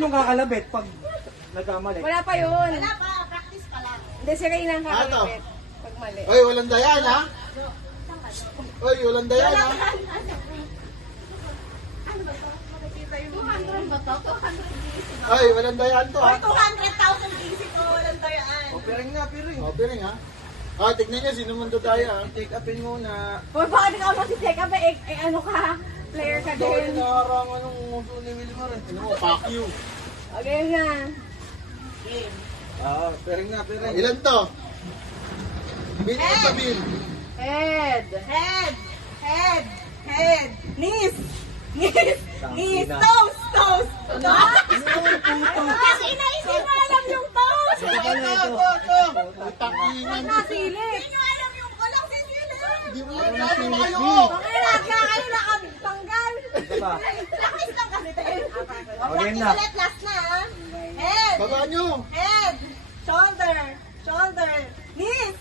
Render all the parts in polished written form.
Sinong kakalabit pag nagkamali? Wala pa yun. Wala pa, practice pa lang. Hindi, si Reyna ang kakalapit. Pag mali. Oy, walang dayan ha? Oy, walang dayan ha? Ano ba to? Makikita yung 200 ba to? 200 Oy, walang dayan to ha? Oy, 200,000 easy to. Walang dayaan. Piring nga, piring. O, piring ha? Ah, tignan nyo, sino man daya ha? Take upin muna. Uy, bakit ikaw mag-check up? Ano ka? Player ka Ito din. inaarang anong uso ni Wilmar eh. Ano mo, fuck you. Okay na. Piring nga, piring. Ilan to? Bill mo sa bill. Head. Head. Head. Head. Knees. Knees. Knees. Tangina. Toes. Toes. Toes. Kasi inaisip mo alam yung toes. Utang inan. Nasilip. Hindi nyo alam yung walang sisilis. Hindi mo alam ano kayo. Pakailan ka kayo nakatanggal. Ito pa. Practice lang kasi tayo. Okay na. Ulit, last na ha. Head. Baba nyo. Head. Shoulder. Shoulder. Knees.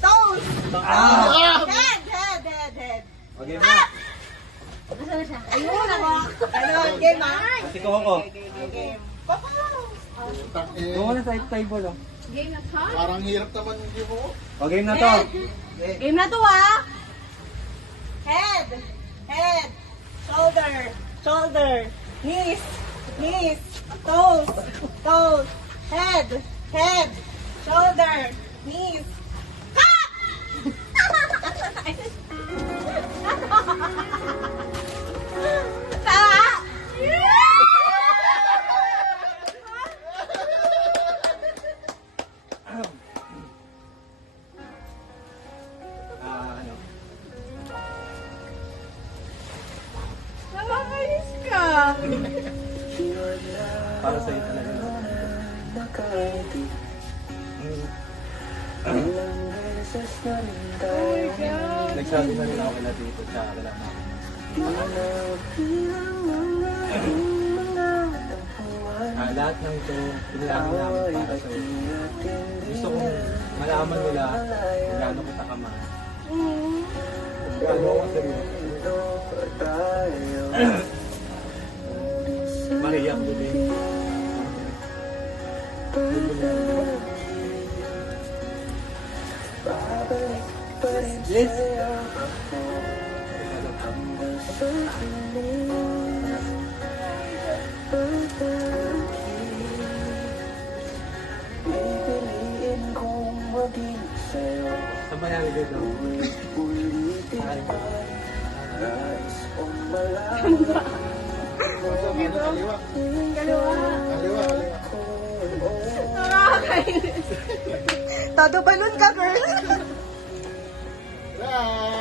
Toes. Ah! Head. Head. Head. Head. Okay na. Ayun ako. Ano, game ha? Kasi ko ako. Game. Papa. Utang eh. Doon na sa table oh. Parang hirap naman hindi mo. Okay na to. Game na to ah. Head. Head. Shoulder. Shoulder. Knees. Knees. Toes. Toes. Head. Head. Shoulder. Knees. Tama! Ano? Nakakainis ka. Para sa'yo talaga. Oh my God. Nagsabi na rin ako kila dito sa kila mama. Lahat ng ito, pinilangin namin para sa'yo. Gusto kong malaman nila kung gaano kita kamahal. Kung gaano ako seryoso. Mariyak ko din. Yes. Saan ba nalagay dito? Kaliwa. Kaliwa. Kaliwa. Nakakainis. Todo balon ka, girl. Bye!